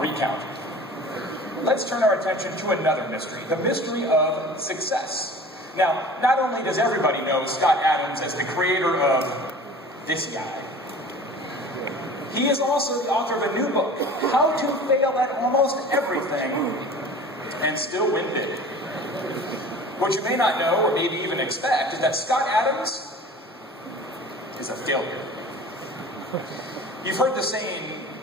recount. Let's turn our attention to another mystery, the mystery of success. Now, not only does everybody know Scott Adams as the creator of this guy, he is also the author of a new book, How to Fail at Almost Everything and Still Win Big. What you may not know, or maybe even expect, is that Scott Adams is a failure. You've heard the saying,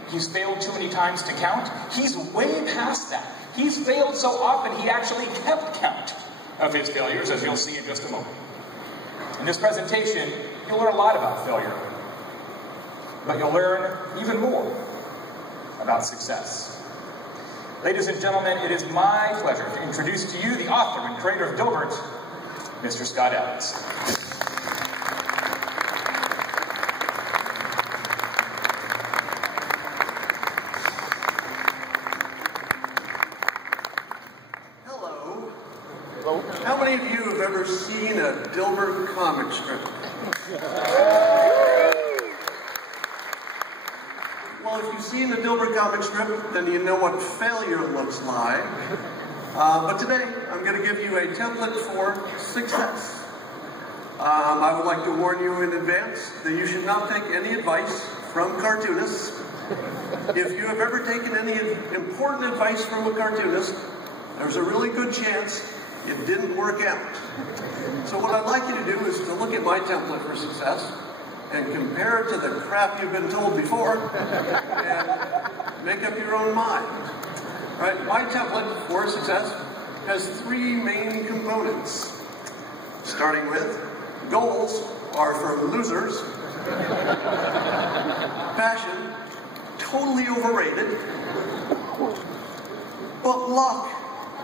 he's failed too many times to count. He's way past that. He's failed so often he actually kept count of his failures, as you'll see in just a moment. In this presentation, you'll learn a lot about failure, but you'll learn even more about success. Ladies and gentlemen, it is my pleasure to introduce to you the author and creator of Dilbert, Mr. Scott Adams. How many of you have ever seen a Dilbert comic strip? Well, if you've seen a Dilbert comic strip, then you know what failure looks like. But today, I'm going to give you a template for success. I would like to warn you in advance that you should not take any advice from cartoonists. If you have ever taken any important advice from a cartoonist, there's a really good chance it didn't work out. So what I'd like you to do is to look at my template for success and compare it to the crap you've been told before and make up your own mind. All right, my template for success has three main components. Starting with, goals are for losers. Passion, totally overrated. But luck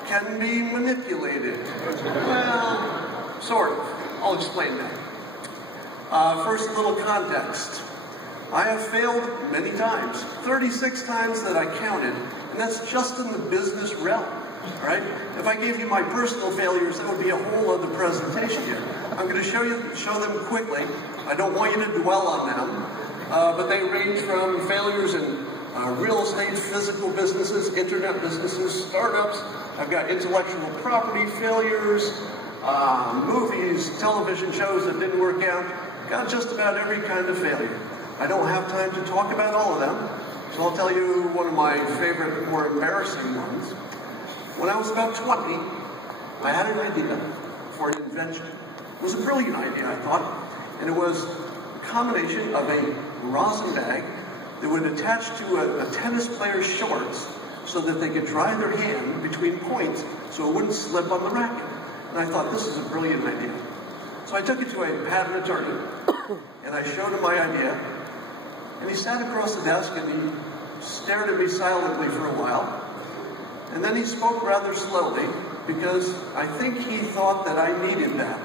can be manipulated. Well, sort of. I'll explain that. First, a little context. I have failed many times, 36 times that I counted, and that's just in the business realm, right? If I gave you my personal failures, that would be a whole other presentation here. I'm going to show them quickly. I don't want you to dwell on them, but they range from failures in real estate, physical businesses, internet businesses, startups. I've got intellectual property failures, movies, television shows that didn't work out. Got just about every kind of failure. I don't have time to talk about all of them, so I'll tell you one of my favorite, more embarrassing ones. When I was about 20, I had an idea for an invention. It was a brilliant idea, I thought, and it was a combination of a rosin bag that would attach to a tennis player's shorts so that they could dry their hand between points so it wouldn't slip on the racket. And I thought, this is a brilliant idea. So I took it to a patent attorney, and I showed him my idea, and he sat across the desk and he stared at me silently for a while, and then he spoke rather slowly, because I think he thought that I needed that.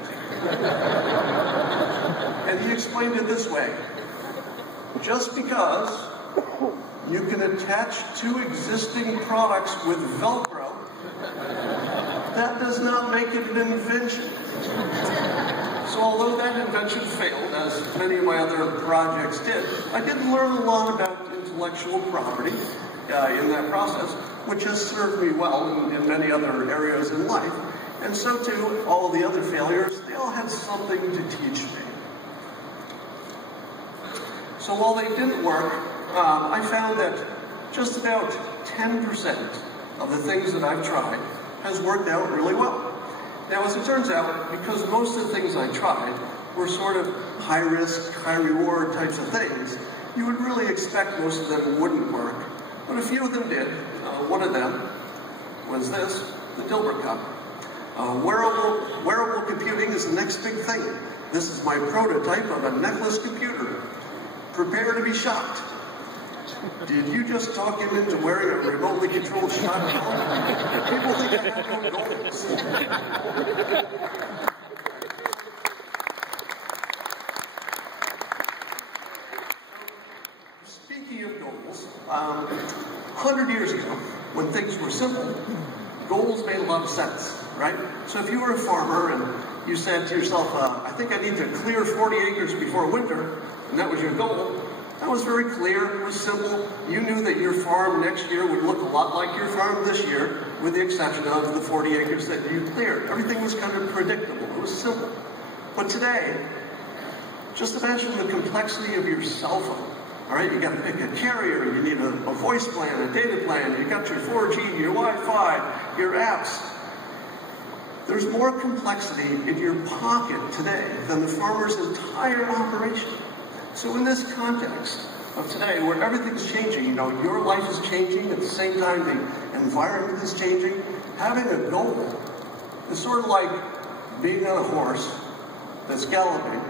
And he explained it this way: just because you can attach two existing products with Velcro, that does not make it an invention. So although that invention failed, as many of my other projects did, I did learn a lot about intellectual property in that process, which has served me well in many other areas in life. And so too, all the other failures, they all had something to teach me. So while they didn't work, I found that just about 10% of the things that I've tried has worked out really well. Now, as it turns out, because most of the things I tried were sort of high-risk, high-reward types of things, you would really expect most of them wouldn't work. But a few of them did. One of them was this, the Dilbert Cup. Wearable computing is the next big thing. This is my prototype of a necklace computer. Prepare to be shocked. Did you just talk him into wearing a remotely controlled shot? People think I have no goals. Speaking of goals, 100 years ago, when things were simple, goals made a lot of sense, right? So if you were a farmer and you said to yourself, I think I need to clear 40 acres before winter, and that was your goal, That was very clear, it was simple. You knew that your farm next year would look a lot like your farm this year, with the exception of the 40 acres that you cleared. Everything was kind of predictable, it was simple. But today, just imagine the complexity of your cell phone. All right, you got to pick a carrier, you need a voice plan, a data plan, you got your 4G, your Wi-Fi, your apps. There's more complexity in your pocket today than the farmer's entire operation. So in this context of today, where everything's changing, you know, your life is changing, at the same time the environment is changing, having a goal is sort of like being on a horse that's galloping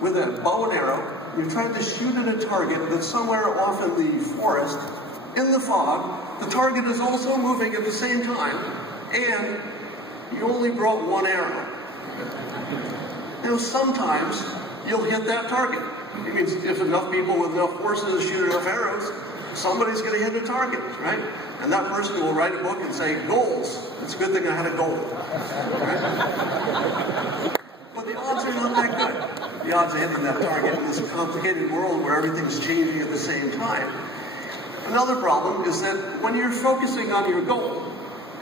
with a bow and arrow. You're trying to shoot at a target that's somewhere off in the forest, in the fog. The target is also moving at the same time, and you only brought one arrow. Now, sometimes you'll hit that target. It means if enough people with enough horses shoot enough arrows, somebody's going to hit a target, right? And that person will write a book and say, goals. It's a good thing I had a goal. Right? But the odds are not that good. The odds of hitting that target in this complicated world where everything's changing at the same time. Another problem is that when you're focusing on your goal,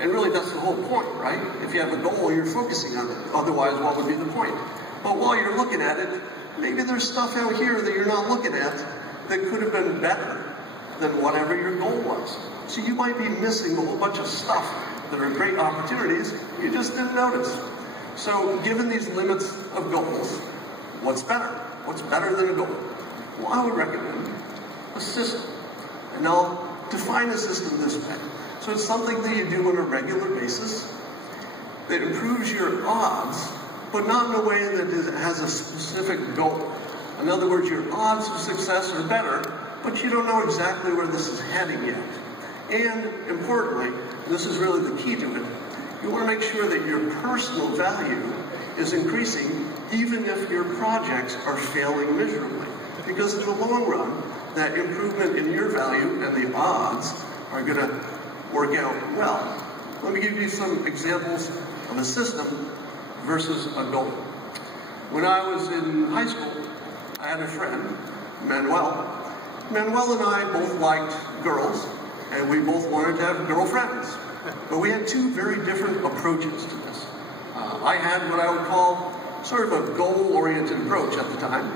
and really that's the whole point, right? If you have a goal, you're focusing on it. Otherwise, what would be the point? But while you're looking at it, maybe there's stuff out here that you're not looking at that could have been better than whatever your goal was. So you might be missing a whole bunch of stuff that are great opportunities you just didn't notice. So given these limits of goals, what's better? What's better than a goal? Well, I would recommend a system. And I'll define a system this way. So it's something that you do on a regular basis that improves your odds, but not in a way that has a specific goal. In other words, your odds of success are better, but you don't know exactly where this is heading yet. And importantly, this is really the key to it, you want to make sure that your personal value is increasing even if your projects are failing miserably. Because in the long run, that improvement in your value and the odds are going to work out well. Let me give you some examples of a system versus a goal. When I was in high school, I had a friend, Manuel. Manuel and I both liked girls, and we both wanted to have girlfriends. But we had two very different approaches to this. I had what I would call sort of a goal-oriented approach at the time.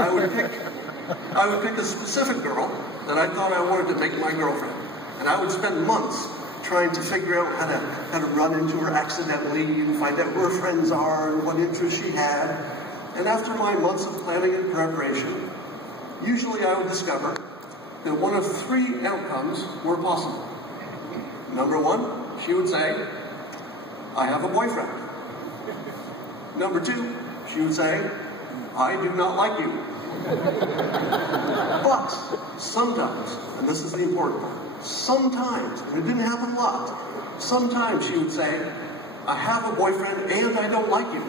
I would pick a specific girl that I thought I wanted to make my girlfriend. And I would spend months trying to figure out how to run into her accidentally and find out where her friends are and what interests she had. And after my months of planning and preparation, usually I would discover that one of three outcomes were possible. Number one, she would say, I have a boyfriend. Number two, she would say, I do not like you. But sometimes, and this is the important part, sometimes, and it didn't happen a lot, sometimes she would say, I have a boyfriend and I don't like you.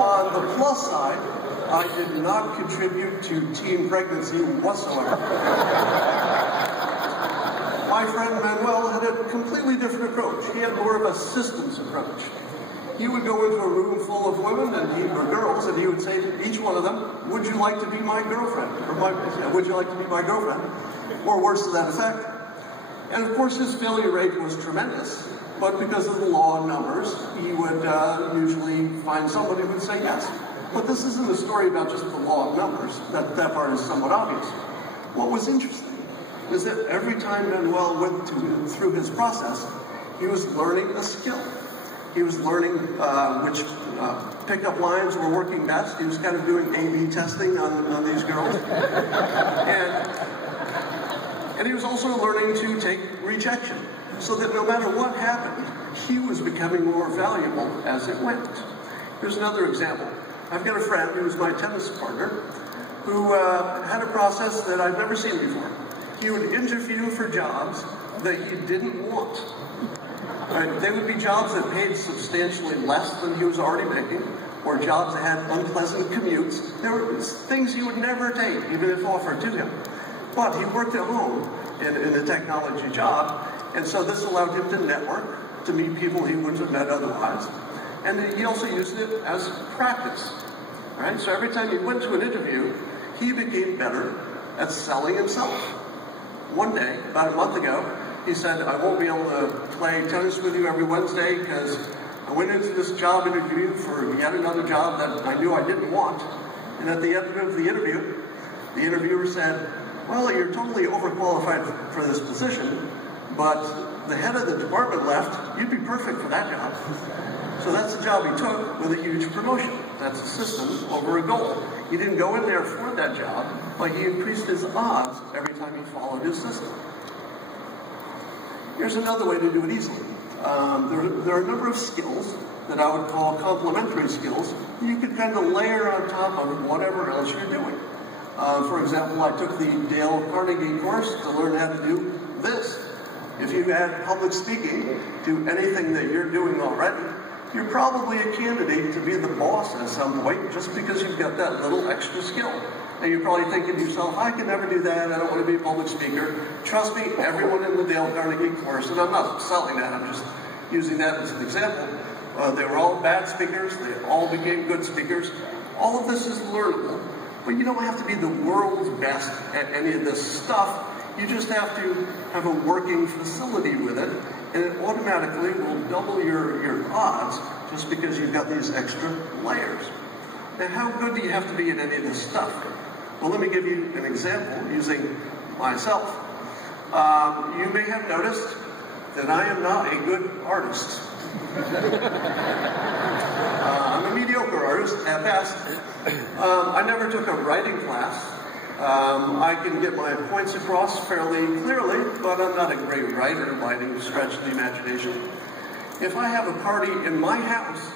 On the plus side, I did not contribute to teen pregnancy whatsoever. My friend Manuel had a completely different approach. He had more of a systems approach. He would go into a room full of women or girls, and he would say to each one of them, would you like to be my girlfriend? Or would you like to be my girlfriend? Or words to that effect. And of course his failure rate was tremendous, but because of the law of numbers, he would usually find somebody who would say yes. But this isn't a story about just the law of numbers. That part is somewhat obvious. What was interesting is that every time Manuel went through his process, he was learning a skill. He was learning which pickup lines were working best. He was kind of doing A/B testing on these girls. And he was also learning to take rejection, so that no matter what happened, he was becoming more valuable as it went. Here's another example. I've got a friend who was my tennis partner who had a process that I've never seen before. He would interview for jobs that he didn't want. Right? They would be jobs that paid substantially less than he was already making, or jobs that had unpleasant commutes. There were things he would never take, even if offered to him. But he worked at home in a technology job, and so this allowed him to network, to meet people he wouldn't have met otherwise. And he also used it as practice. Right? So every time he went to an interview, he became better at selling himself. One day, about a month ago, he said, I won't be able to play tennis with you every Wednesday because I went into this job interview for yet another job that I knew I didn't want. And at the end of the interview, the interviewer said, well, you're totally overqualified for this position, but the head of the department left, you'd be perfect for that job. So that's the job he took with a huge promotion. That's a system over a goal. He didn't go in there for that job, but he increased his odds every time he followed his system. Here's another way to do it easily. There are a number of skills that I would call complementary skills that you can kind of layer on top of whatever else you're doing. For example, I took the Dale Carnegie course to learn how to do this. If you add public speaking to anything that you're doing already, you're probably a candidate to be the boss at some point just because you've got that little extra skill. And you're probably thinking to yourself, I can never do that, I don't want to be a public speaker. Trust me, everyone in the Dale Carnegie course, and I'm not selling that, I'm just using that as an example, they were all bad speakers, they all became good speakers. All of this is learnable, but you don't have to be the world's best at any of this stuff. You just have to have a working facility with it, and it automatically will double your odds just because you've got these extra layers. Now, how good do you have to be at any of this stuff? Well, let me give you an example using myself. You may have noticed that I am not a good artist. I'm a mediocre artist at best. I never took a writing class. I can get my points across fairly clearly, but I'm not a great writer by any stretch of the imagination. If I have a party in my house,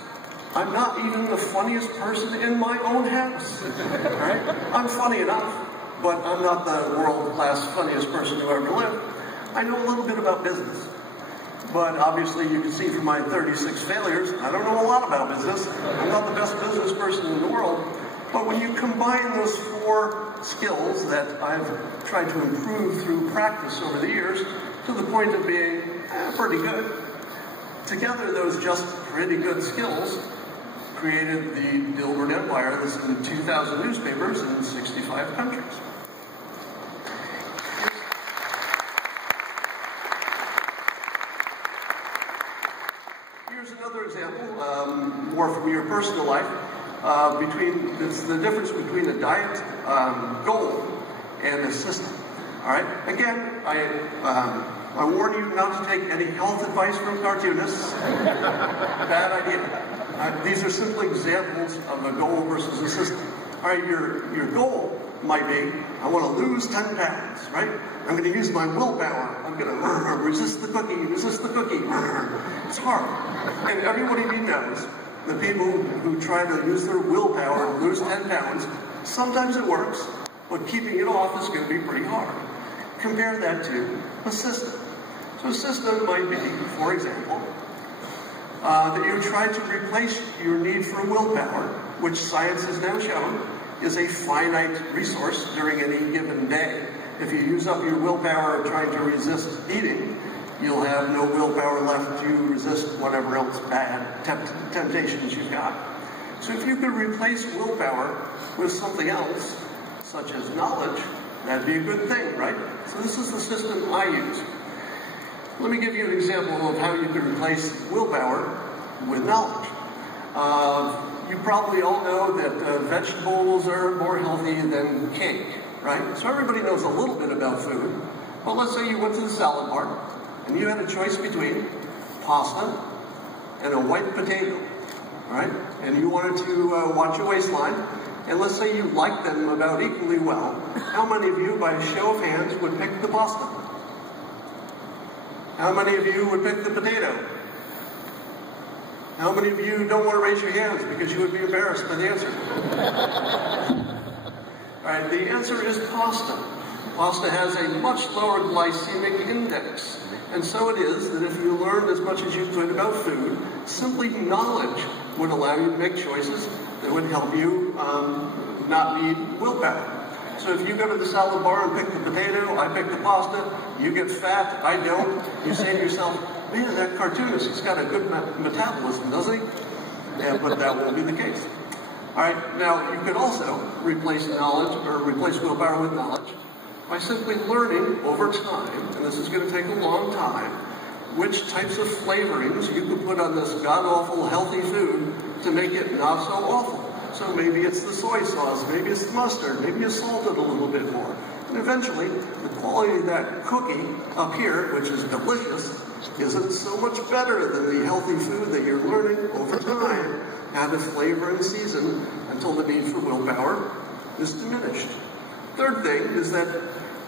I'm not even the funniest person in my own house. Right? I'm funny enough, but I'm not the world-class funniest person who ever lived. I know a little bit about business. But obviously, you can see from my 36 failures, I don't know a lot about business. I'm not the best business person in the world. But when you combine those 4 skills that I've tried to improve through practice over the years to the point of being pretty good, together those just pretty good skills created the Dilbert Empire that's in 2,000 newspapers in 65 countries. Here's another example, more from your personal life. It's the difference between a diet goal and a system. All right. Again, I warn you not to take any health advice from cartoonists. Bad idea. These are simply examples of a goal versus a system. All right. Your goal might be, I want to lose 10 pounds. Right. I'm going to use my willpower. I'm going to resist the cookie. Resist the cookie. It's hard. And everybody knows. The people who try to use their willpower to lose 10 pounds, sometimes it works, but keeping it off is going to be pretty hard. Compare that to a system. So a system might be, for example, that you try to replace your need for willpower, which science has now shown is a finite resource during any given day. If you use up your willpower trying to resist eating, you'll have no willpower left to resist whatever else bad temptations you've got. So if you could replace willpower with something else, such as knowledge, that'd be a good thing, right? So this is the system I use. Let me give you an example of how you could replace willpower with knowledge. You probably all know that vegetables are more healthy than cake, right? So everybody knows a little bit about food. But let's say you went to the salad bar, and you had a choice between pasta and a white potato, right? And you wanted to watch your waistline, and let's say you liked them about equally well. How many of you, by a show of hands, would pick the pasta? How many of you would pick the potato? How many of you don't want to raise your hands because you would be embarrassed by the answer? All right, the answer is pasta. Pasta has a much lower glycemic index. And so it is that if you learned as much as you could about food, simply knowledge would allow you to make choices that would help you not need willpower. So if you go to the salad bar and pick the potato, I pick the pasta, you get fat, I don't, you say to yourself, man, that cartoonist, he's got a good metabolism, doesn't he? but that won't be the case. All right, now you could also replace knowledge, or replace willpower with knowledge, by simply learning over time, and this is going to take a long time, which types of flavorings you could put on this god-awful healthy food to make it not so awful. So maybe it's the soy sauce, maybe it's the mustard, maybe you salt it a little bit more. And eventually, the quality of that cookie up here, which is delicious, isn't so much better than the healthy food that you're learning over time how to flavor and season until the need for willpower is diminished. Third thing is that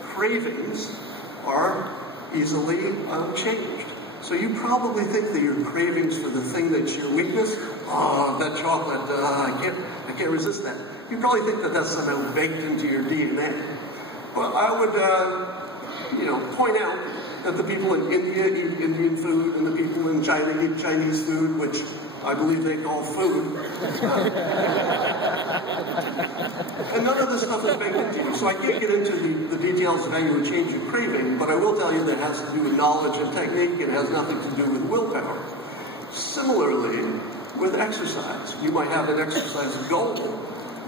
cravings are easily changed. So you probably think that your cravings for the thing that's your weakness, oh, that chocolate, I can't resist that. You probably think that that's somehow baked into your DNA. Well, I would, point out that the people in India eat Indian food, and the people in China eat Chinese food, which I believe they call food. And none of this stuff is baked into you, so I can't get into the details of how you would change your craving, but I will tell you that it has to do with knowledge and technique. It has nothing to do with willpower. Similarly, with exercise, you might have an exercise goal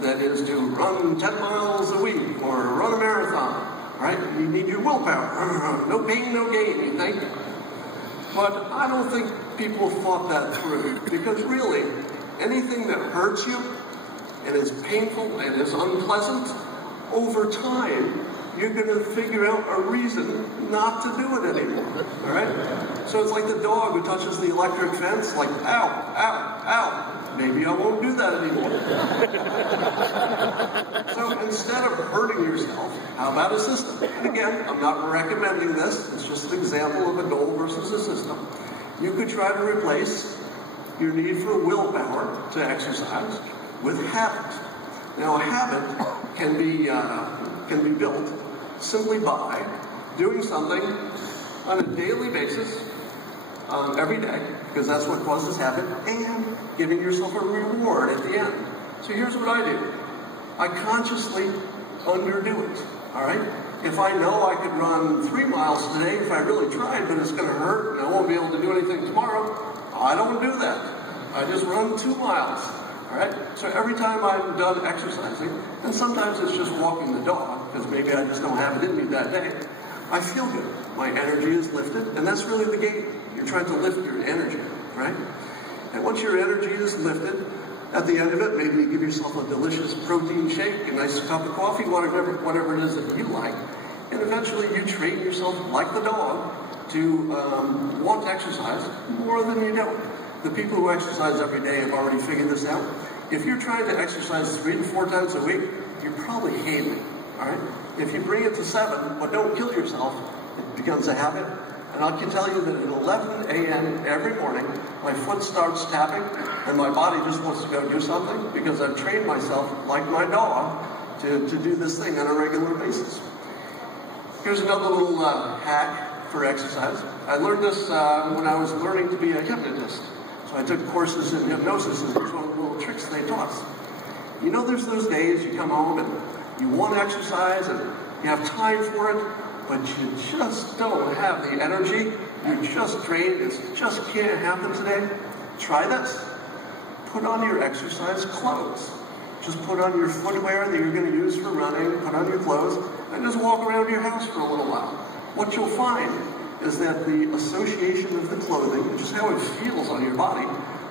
that is to run 10 miles a week or run a marathon. Right? You need your willpower. No pain, no gain, you think? But I don't think people have thought that through. Because really, anything that hurts you and is painful and is unpleasant, over time, you're going to figure out a reason not to do it anymore. All right? So it's like the dog who touches the electric fence, like, ow, ow, ow. Maybe I won't do that anymore. So instead of hurting yourself, how about a system? And again, I'm not recommending this. It's just an example of a goal versus a system. You could try to replace your need for willpower to exercise with habit. Now, a habit can be built simply by doing something on a daily basis, every day, because that's what causes habit, and giving yourself a reward at the end. So here's what I do. I consciously underdo it, all right? If I know I could run 3 miles today, if I really tried, but it's going to hurt, and I won't be able to do anything tomorrow, I don't do that. I just run 2 miles, all right? So every time I'm done exercising, and sometimes it's just walking the dog, because maybe I just don't have it in me that day, I feel good. My energy is lifted, and that's really the game. You're trying to lift your energy, right? And once your energy is lifted, at the end of it, maybe you give yourself a delicious protein shake, a nice cup of coffee, whatever it is that you like, and eventually you train yourself, like the dog, to want to exercise more than you don't. The people who exercise every day have already figured this out. If you're trying to exercise 3 to 4 times a week, you're probably hating, all right? If you bring it to 7, but don't kill yourself, it becomes a habit. And I can tell you that at 11 a.m. every morning, my foot starts tapping, and my body just wants to go do something, because I've trained myself, like my dog, to do this thing on a regular basis. Here's another little hack for exercise. I learned this when I was learning to be a hypnotist. So I took courses in hypnosis, and here's one of the little tricks they taught us. You know, there's those days you come home and you want to exercise, and you have time for it, but you just don't have the energy. You're just drained. It just can't happen today. Try this. Put on your exercise clothes. Just put on your footwear that you're going to use for running, put on your clothes, and just walk around your house for a little while. What you'll find is that the association of the clothing, which is how it feels on your body,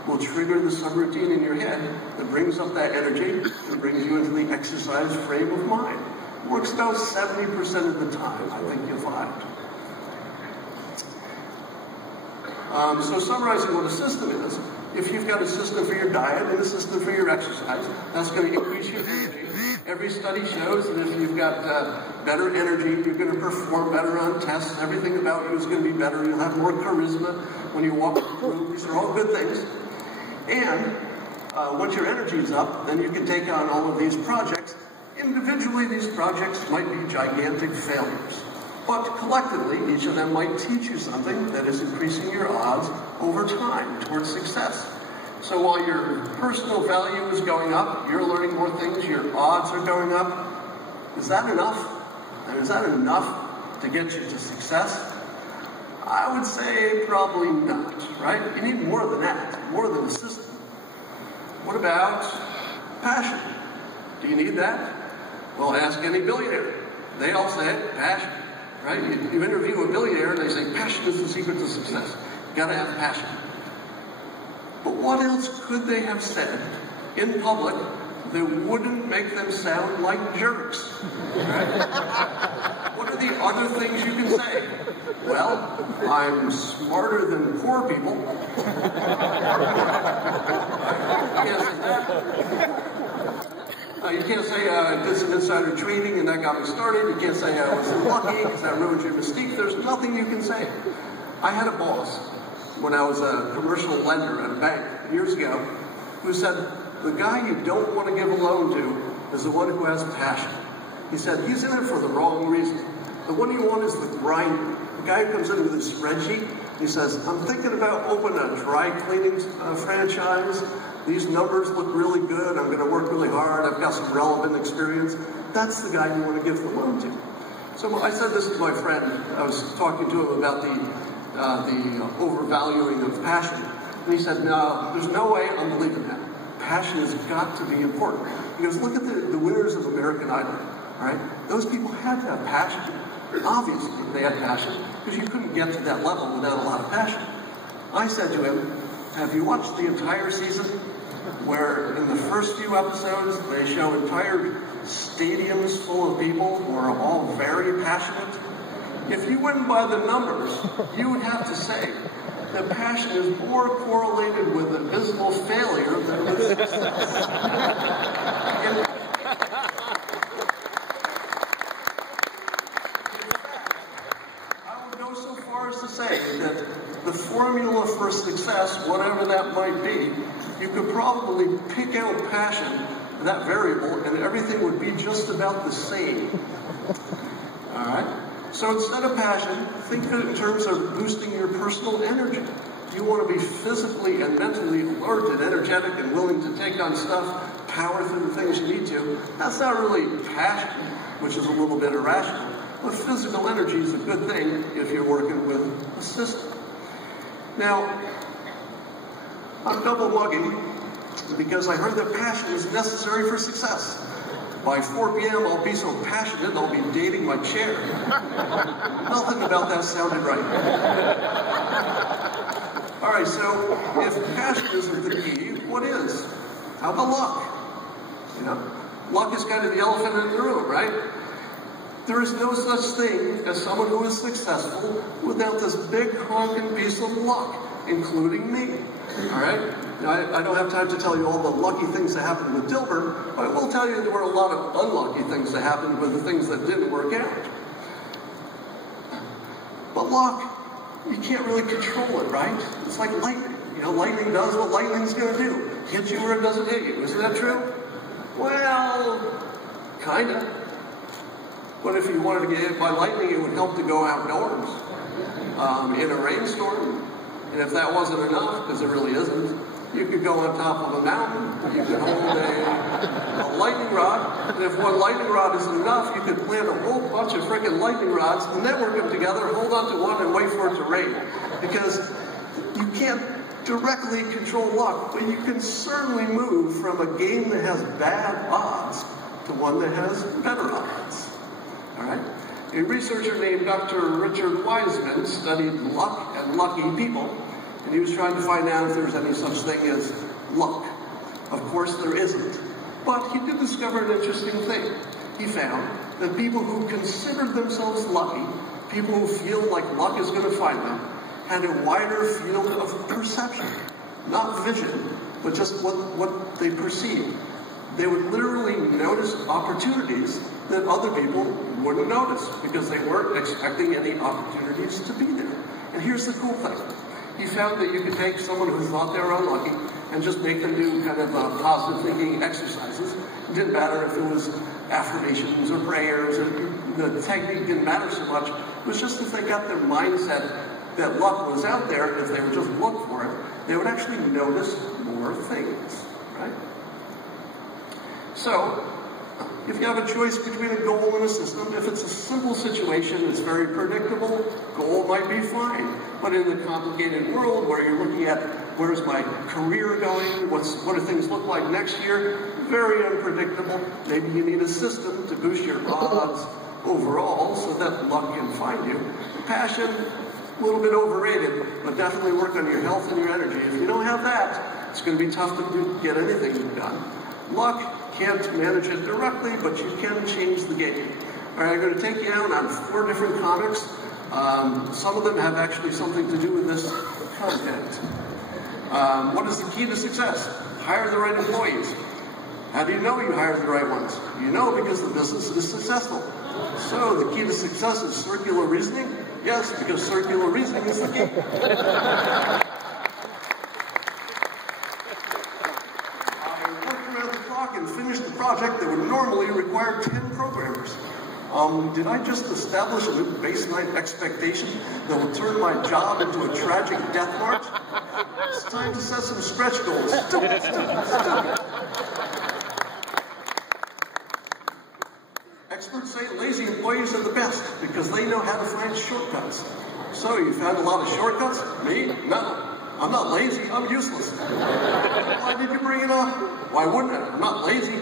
will trigger the subroutine in your head that brings up that energy and brings you into the exercise frame of mind. Works about 70% of the time, I think you'll find. So summarizing what a system is, if you've got a system for your diet and a system for your exercise, that's going to increase your energy. Every study shows that if you've got better energy, you're going to perform better on tests. Everything about you is going to be better. You'll have more charisma when you walk through. These are all good things. And once your energy is up, then you can take on all of these projects. Individually, these projects might be gigantic failures. But collectively, each of them might teach you something that is increasing your odds over time towards success. So while your personal value is going up, you're learning more things, your odds are going up. Is that enough? And is that enough to get you to success? I would say probably not, right? You need more than that, more than a system. What about passion? Do you need that? Well, ask any billionaire. They all say passion, right? You interview a billionaire and they say passion is the secret to success. You gotta have passion. But what else could they have said in public that wouldn't make them sound like jerks? Right? What are the other things you can say? Well, I'm smarter than poor people. You can't say that. You can't say I did some insider trading and that got me started. You can't say I was lucky because that ruined your mystique. There's nothing you can say. I had a boss when I was a commercial lender at a bank years ago who said, the guy you don't want to give a loan to is the one who has passion. He said, he's in it for the wrong reason. The one you want is the grinder. The guy who comes in with a spreadsheet, he says, I'm thinking about opening a dry cleaning franchise. These numbers look really good. I'm going to work really hard. I've got some relevant experience. That's the guy you want to give the loan to. So I said this to my friend. I was talking to him about the overvaluing of passion. And he said, no, there's no way I'm believing that. Passion has got to be important. He goes, look at the winners of American Idol. All right? Those people had to have passion. Obviously, they had passion because you couldn't get to that level without a lot of passion. I said to him, have you watched the entire season where in the first few episodes they show entire stadiums full of people who are all very passionate? If you went by the numbers, you would have to say that passion is more correlated with abysmal failure than with success. I would go so far as to say that the formula for success, whatever that might be, you could probably pick out passion, that variable, and everything would be just about the same. All right? So instead of passion, think of it in terms of boosting your personal energy. You want to be physically and mentally alert and energetic and willing to take on stuff, power through the things you need to. That's not really passion, which is a little bit irrational. But physical energy is a good thing if you're working with a system. Now, I'm double mugging because I heard that passion is necessary for success. By 4 p.m., I'll be so passionate, I'll be dating my chair. Nothing about that sounded right. All right, so if passion isn't the key, what is? How about luck? You know, luck is kind of the elephant in the room, right? There is no such thing as someone who is successful without this big honking piece of luck, including me. All right? Now, I don't have time to tell you all the lucky things that happened with Dilbert, but I will tell you there were a lot of unlucky things that happened with the things that didn't work out. But luck, you can't really control it, right? It's like lightning. You know, lightning does what lightning's going to do. Hit you or it doesn't hit you. Isn't that true? Well, kind of. But if you wanted to get hit by lightning, it would help to go outdoors in a rainstorm. And if that wasn't enough, because it really isn't, you could go on top of a mountain. You could hold a lightning rod. And if one lightning rod isn't enough, you could plant a whole bunch of freaking lightning rods, network them together, hold onto one, and wait for it to rain. Because you can't directly control luck, but you can certainly move from a game that has bad odds to one that has better odds. All right? A researcher named Dr. Richard Wiseman studied luck and lucky people, and he was trying to find out if there's any such thing as luck. Of course there isn't. But he did discover an interesting thing. He found that people who considered themselves lucky, people who feel like luck is going to find them, had a wider field of perception. Not vision, but just what they perceived. They would literally notice opportunities that other people wouldn't notice because they weren't expecting any opportunities to be there. And here's the cool thing. He found that you could take someone who thought they were unlucky and just make them do kind of positive thinking exercises. It didn't matter if it was affirmations or prayers. The technique didn't matter so much. It was just if they got their mindset that luck was out there, if they would just look for it, they would actually notice more things, right? So, if you have a choice between a goal and a system, if it's a simple situation that's very predictable, goal might be fine. But in the complicated world where you're looking at Where's my career going? What do things look like next year? Very unpredictable. Maybe you need a system to boost your odds overall so that luck can find you. Passion, a little bit overrated, but definitely work on your health and your energy. If you don't have that, it's going to be tough to get anything done. Luck, can't manage it directly, but you can change the game. All right, I'm going to take you out on 4 different comics. Some of them have actually something to do with this content. What is the key to success? Hire the right employees. How do you know you hired the right ones? You know because the business is successful. So the key to success is circular reasoning? Yes, because circular reasoning is the key. I worked around the clock and finished a project that would normally require 10 programmers. Did I just establish a new baseline expectation that will turn my job into a tragic death march? It's time to set some stretch goals. Experts say lazy employees are the best because they know how to find shortcuts. So you found a lot of shortcuts? Me? No. I'm not lazy, I'm useless. Why did you bring it up? Why wouldn't I? I'm not lazy.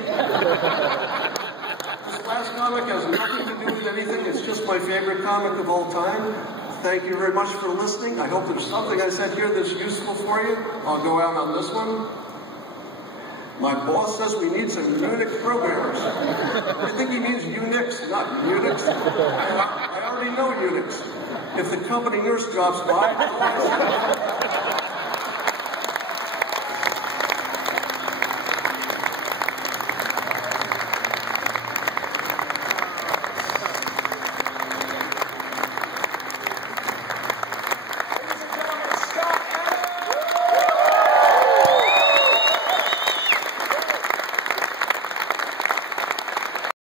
This last comic has nothing to do with anything. It's just my favorite comic of all time. Thank you very much for listening. I hope there's something I said here that's useful for you. I'll go out on this one. My boss says we need some Unix programmers. I think he means Unix, not Unix. I already know Unix. If the company nurse drops by,